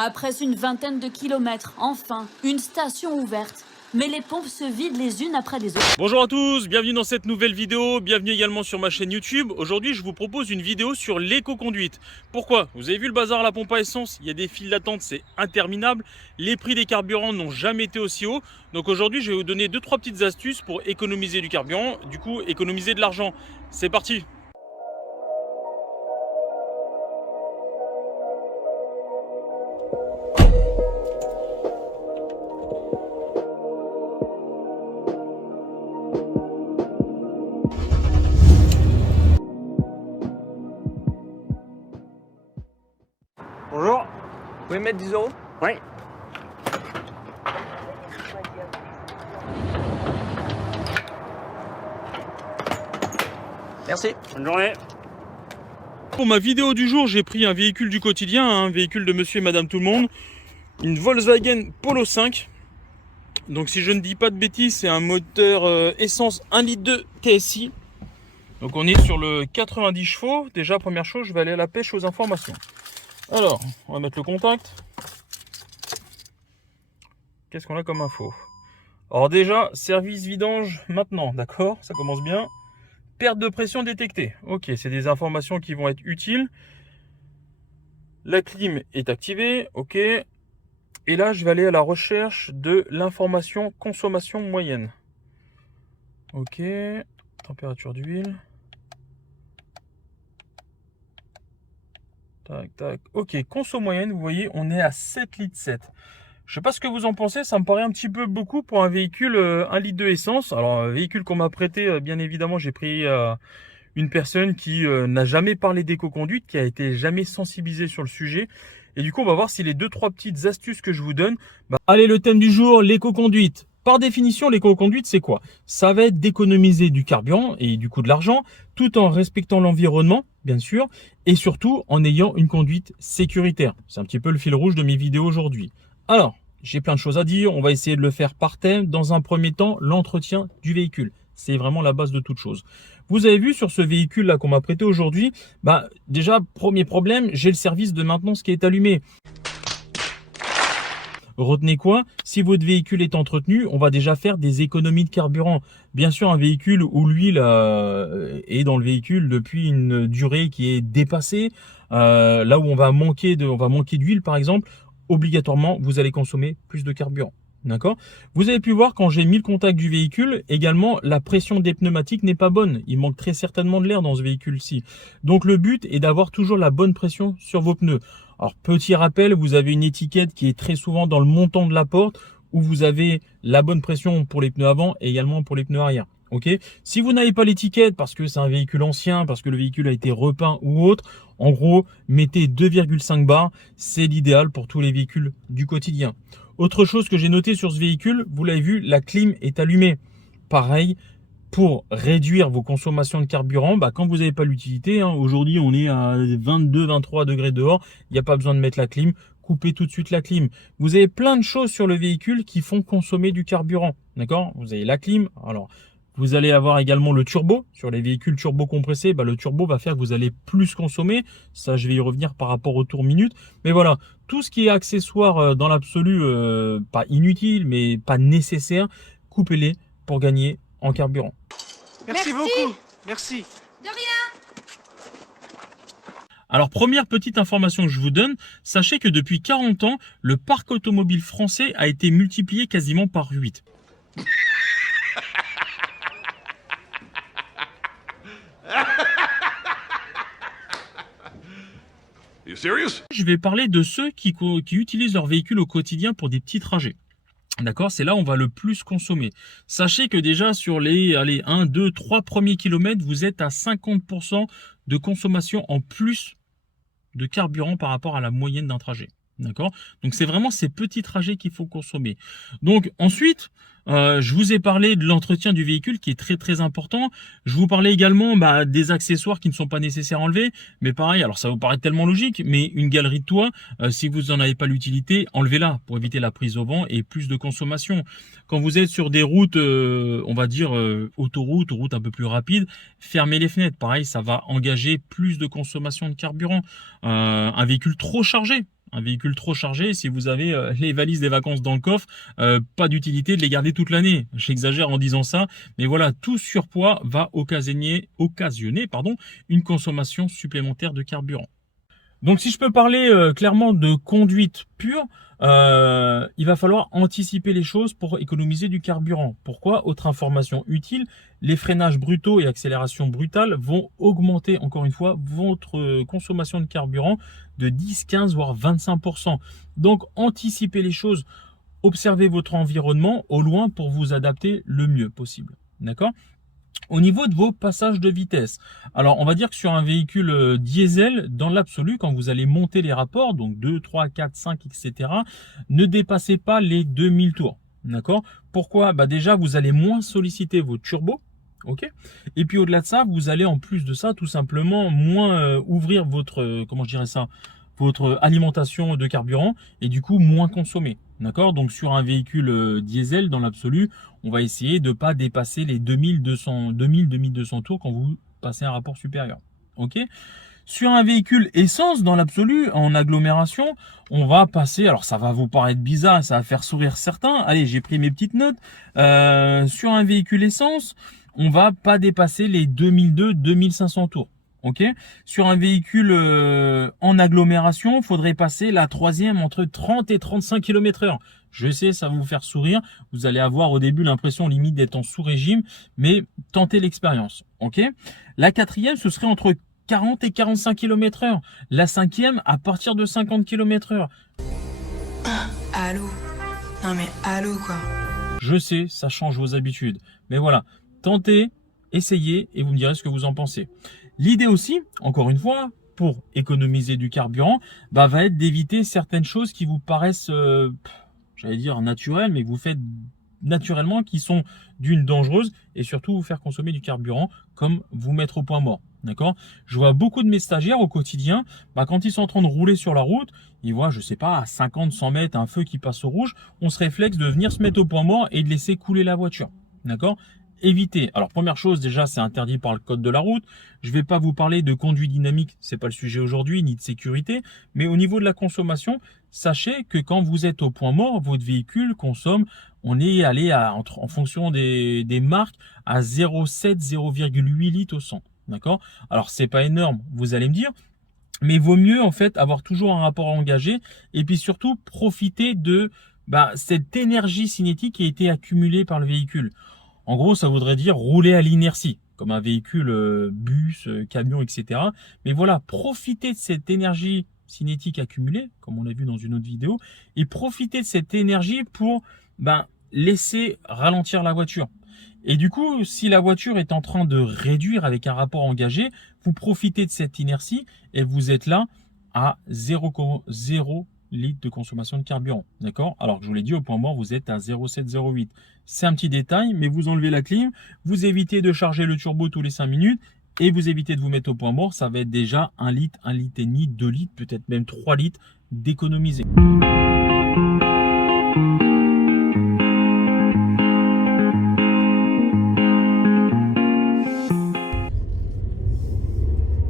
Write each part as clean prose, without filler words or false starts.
Après une vingtaine de kilomètres, enfin, une station ouverte. Mais les pompes se vident les unes après les autres. Bonjour à tous, bienvenue dans cette nouvelle vidéo, bienvenue également sur ma chaîne YouTube. Aujourd'hui je vous propose une vidéo sur l'éco-conduite. Pourquoi? Vous avez vu le bazar à la pompe à essence, il y a des files d'attente, c'est interminable. Les prix des carburants n'ont jamais été aussi hauts. Donc aujourd'hui je vais vous donner 2-3 petites astuces pour économiser du carburant, du coup économiser de l'argent. C'est parti! Bonjour. Vous pouvez mettre 10 €? Oui. Merci. Bonne journée. Pour ma vidéo du jour, j'ai pris un véhicule du quotidien, un véhicule de monsieur et madame tout le monde, une Volkswagen Polo 5. Donc si je ne dis pas de bêtises, c'est un moteur essence 1,2 litre TSI. Donc on est sur le 90 chevaux. Déjà, première chose, je vais aller à la pêche aux informations. Alors, on va mettre le contact. Qu'est-ce qu'on a comme info? Alors déjà, service vidange maintenant, d'accord? Ça commence bien. Perte de pression détectée. Ok, c'est des informations qui vont être utiles. La clim est activée, ok. Et là, je vais aller à la recherche de l'information consommation moyenne. Ok, température d'huile. Tac, tac. Ok, conso moyenne, vous voyez, on est à 7,7 litres. Je sais pas ce que vous en pensez, ça me paraît un petit peu beaucoup pour un véhicule 1 litre de essence. Alors, un véhicule qu'on m'a prêté, bien évidemment, j'ai pris une personne qui n'a jamais parlé d'éco-conduite, qui a été jamais sensibilisée sur le sujet. Et du coup, on va voir si les 2-3 petites astuces que je vous donne. Allez, le thème du jour, l'éco-conduite. Par définition, l'éco-conduite, c'est quoi? Ça va être d'économiser du carburant et du coup de l'argent, tout en respectant l'environnement, bien sûr, et surtout en ayant une conduite sécuritaire. C'est un petit peu le fil rouge de mes vidéos aujourd'hui. Alors, j'ai plein de choses à dire. On va essayer de le faire par thème. Dans un premier temps, l'entretien du véhicule. C'est vraiment la base de toute chose. Vous avez vu sur ce véhicule-là qu'on m'a prêté aujourd'hui, déjà, premier problème, j'ai le service de maintenance qui est allumé. Retenez quoi? Si votre véhicule est entretenu, on va déjà faire des économies de carburant. Bien sûr, un véhicule où l'huile est dans le véhicule depuis une durée qui est dépassée, là où on va manquer d'huile par exemple, obligatoirement, vous allez consommer plus de carburant. D'accord? Vous avez pu voir quand j'ai mis le contact du véhicule, également la pression des pneumatiques n'est pas bonne. Il manque très certainement de l'air dans ce véhicule-ci. Donc le but est d'avoir toujours la bonne pression sur vos pneus. Alors petit rappel, vous avez une étiquette qui est très souvent dans le montant de la porte où vous avez la bonne pression pour les pneus avant et également pour les pneus arrière. Ok. Si vous n'avez pas l'étiquette parce que c'est un véhicule ancien, parce que le véhicule a été repeint ou autre, en gros, mettez 2,5 bars, c'est l'idéal pour tous les véhicules du quotidien. Autre chose que j'ai noté sur ce véhicule, vous l'avez vu, la clim est allumée. Pareil, pour réduire vos consommations de carburant, quand vous n'avez pas l'utilité, aujourd'hui on est à 22-23 degrés dehors, il n'y a pas besoin de mettre la clim, coupez tout de suite la clim. Vous avez plein de choses sur le véhicule qui font consommer du carburant, d'accord? Vous avez la clim, alors vous allez avoir également le turbo. Sur les véhicules turbo compressés, le turbo va faire que vous allez plus consommer. Ça, je vais y revenir par rapport au tour minute. Mais voilà, tout ce qui est accessoire dans l'absolu, pas inutile, mais pas nécessaire, coupez-les pour gagner en carburant. Merci beaucoup. Merci. De rien. Alors, première petite information que je vous donne, sachez que depuis 40 ans, le parc automobile français a été multiplié quasiment par 8. You serious? Je vais parler de ceux qui utilisent leur véhicule au quotidien pour des petits trajets. D'accord, c'est là où on va le plus consommer. Sachez que déjà sur les 1, 2, 3 premiers kilomètres, vous êtes à 50% de consommation en plus de carburant par rapport à la moyenne d'un trajet. D'accord? Donc c'est vraiment ces petits trajets qu'il faut consommer. Donc ensuite, je vous ai parlé de l'entretien du véhicule qui est très très important. Je vous parlais également des accessoires qui ne sont pas nécessaires à enlever. Mais pareil, alors ça vous paraît tellement logique, mais une galerie de toit, si vous n'en avez pas l'utilité, enlevez-la pour éviter la prise au vent et plus de consommation. Quand vous êtes sur des routes, on va dire autoroutes, routes un peu plus rapides, fermez les fenêtres. Pareil, ça va engager plus de consommation de carburant. Un véhicule trop chargé, Un véhicule trop chargé, si vous avez les valises des vacances dans le coffre, pas d'utilité de les garder toute l'année. J'exagère en disant ça, mais voilà, tout surpoids va occasionner une consommation supplémentaire de carburant. Donc si je peux parler clairement de conduite pure, il va falloir anticiper les choses pour économiser du carburant. Pourquoi? Autre information utile, les freinages brutaux et accélération brutale vont augmenter encore une fois votre consommation de carburant de 10, 15 voire 25%. Donc anticipez les choses, observez votre environnement au loin pour vous adapter le mieux possible. D'accord? Au niveau de vos passages de vitesse, alors on va dire que sur un véhicule diesel, dans l'absolu, quand vous allez monter les rapports, donc 2, 3, 4, 5, etc., ne dépassez pas les 2000 tours. D'accord? Pourquoi? Déjà, vous allez moins solliciter vos turbos. Ok. Et puis au-delà de ça, vous allez en plus de ça, tout simplement moins ouvrir votre, comment je dirais ça, votre alimentation de carburant et du coup moins consommer. D'accord? Donc sur un véhicule diesel, dans l'absolu, on va essayer de ne pas dépasser les 2000-2200 tours quand vous passez un rapport supérieur. Ok? Sur un véhicule essence, dans l'absolu, en agglomération, on va passer, alors ça va vous paraître bizarre, ça va faire sourire certains. Allez, j'ai pris mes petites notes. Sur un véhicule essence, on va pas dépasser les 2002-2500 tours. Ok. Sur un véhicule en agglomération, il faudrait passer la troisième entre 30 et 35 km/h. Je sais, ça va vous faire sourire. Vous allez avoir au début l'impression limite d'être en sous-régime, mais tentez l'expérience. Ok. La quatrième, ce serait entre 40 et 45 km/h. La cinquième, à partir de 50 km/h. Allô? Non mais allô quoi. Je sais, ça change vos habitudes. Mais voilà, tentez, essayez et vous me direz ce que vous en pensez. L'idée aussi, encore une fois, pour économiser du carburant, va être d'éviter certaines choses qui vous paraissent, j'allais dire naturelles, mais que vous faites naturellement, qui sont d'une dangereuse et surtout vous faire consommer du carburant, comme vous mettre au point mort. D'accord? Je vois beaucoup de mes stagiaires au quotidien, quand ils sont en train de rouler sur la route, ils voient, je sais pas, à 50, 100 mètres, un feu qui passe au rouge, on se réflexe de venir se mettre au point mort et de laisser couler la voiture. D'accord? Éviter. Alors première chose, déjà c'est interdit par le code de la route. Je vais pas vous parler de conduite dynamique, c'est pas le sujet aujourd'hui, ni de sécurité, mais au niveau de la consommation, sachez que quand vous êtes au point mort, votre véhicule consomme, on est allé en fonction des marques à 0,7, 0,8 litres au 100. D'accord? Alors c'est pas énorme, vous allez me dire, mais vaut mieux en fait avoir toujours un rapport engagé et puis surtout profiter de cette énergie cinétique qui a été accumulée par le véhicule. En gros, ça voudrait dire rouler à l'inertie, comme un véhicule bus, camion, etc. Mais voilà, profitez de cette énergie cinétique accumulée, comme on l'a vu dans une autre vidéo, et profitez de cette énergie pour laisser ralentir la voiture. Et du coup, si la voiture est en train de réduire avec un rapport engagé, vous profitez de cette inertie et vous êtes là à 0,0 litres de consommation de carburant. D'accord? Alors que je vous l'ai dit, au point mort, vous êtes à 0,7, 0,8. C'est un petit détail, mais vous enlevez la clim, vous évitez de charger le turbo tous les 5 minutes et vous évitez de vous mettre au point mort. Ça va être déjà 1 litre, 1 litre et demi, 2 litres, peut-être même 3 litres d'économiser.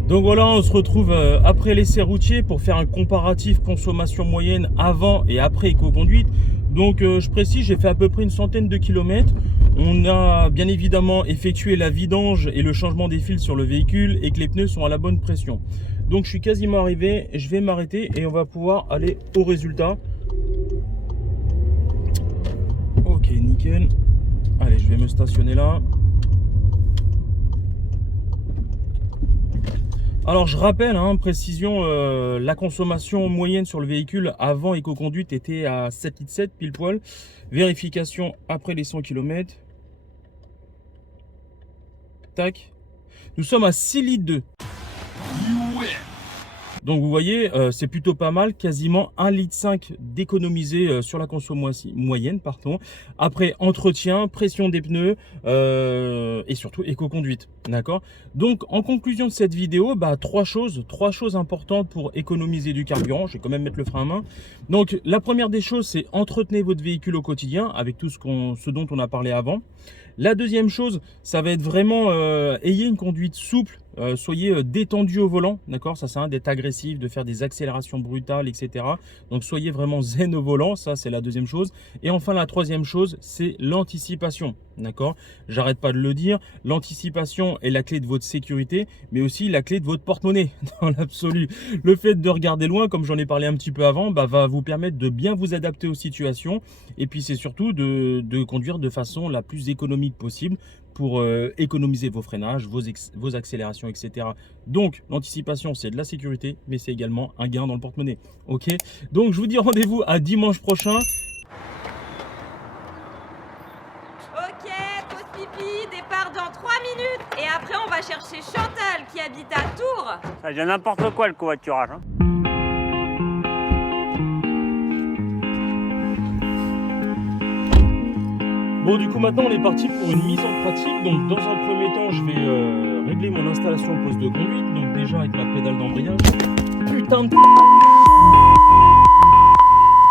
Donc voilà, on se retrouve après l'essai routier pour faire un comparatif consommation moyenne avant et après éco-conduite. Donc je précise, j'ai fait à peu près une centaine de kilomètres. On a bien évidemment effectué la vidange et le changement des fils sur le véhicule et que les pneus sont à la bonne pression. Donc je suis quasiment arrivé, je vais m'arrêter et on va pouvoir aller au résultat. Ok, nickel. Allez, je vais me stationner là. Alors je rappelle, précision, la consommation moyenne sur le véhicule avant éco-conduite était à 7,7 litres pile poil. Vérification après les 100 km. Tac. Nous sommes à 6,2 litres. Donc vous voyez, c'est plutôt pas mal, quasiment 1,5 litre d'économiser sur la consommation moyenne, après entretien, pression des pneus et surtout éco-conduite. D'accord? Donc en conclusion de cette vidéo, trois choses importantes pour économiser du carburant. Je vais quand même mettre le frein à main. Donc la première des choses, c'est entretenez votre véhicule au quotidien avec tout ce dont on a parlé avant. La deuxième chose, ça va être vraiment ayez une conduite souple soyez détendu au volant, d'accord? Ça sert à rien d'être agressif, de faire des accélérations brutales, etc. Donc soyez vraiment zen au volant, ça c'est la deuxième chose. Et enfin la troisième chose, c'est l'anticipation, d'accord? J'arrête pas de le dire, l'anticipation est la clé de votre sécurité, mais aussi la clé de votre porte-monnaie dans l'absolu. Le fait de regarder loin, comme j'en ai parlé un petit peu avant, va vous permettre de bien vous adapter aux situations, et puis c'est surtout de conduire de façon la plus économique possible pour économiser vos freinages, vos accélérations, etc. Donc, l'anticipation, c'est de la sécurité, mais c'est également un gain dans le porte-monnaie. Ok? Donc, je vous dis rendez-vous à dimanche prochain. Ok, pause pipi, départ dans 3 minutes. Et après, on va chercher Chantal qui habite à Tours. Ça devient n'importe quoi le covoiturage. Hein. Bon, du coup, maintenant, on est parti pour une mise en pratique. Donc, dans un premier temps, je vais régler mon installation au poste de conduite. Donc, déjà, avec ma pédale d'embrayage. Putain de